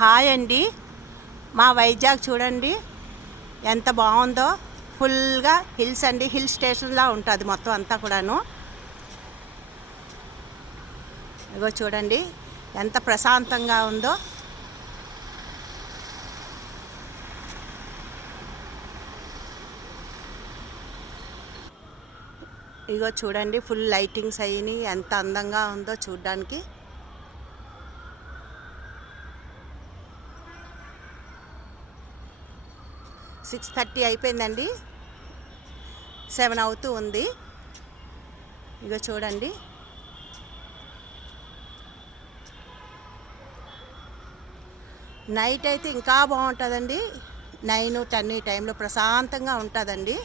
Hi అండి. మా వైజాగ్ చూడండి ఎంత బాగుందో. ఫుల్గా హిల్స్ అండి, హిల్ స్టేషన్లా ఉంటుంది మొత్తం అంతా కూడాను. ఇగో చూడండి ఎంత ప్రశాంతంగా ఉందో. ఇగో చూడండి ఫుల్ లైటింగ్స్ అయినాయి, ఎంత అందంగా ఉందో చూడ్డానికి. సిక్స్ 30 అయిపోయిందండి, 7 అవుతూ ఉంది. ఇగో చూడండి నైట్ అయితే ఇంకా బాగుంటుందండి. 9, 10 ఈ టైంలో ప్రశాంతంగా ఉంటుందండి.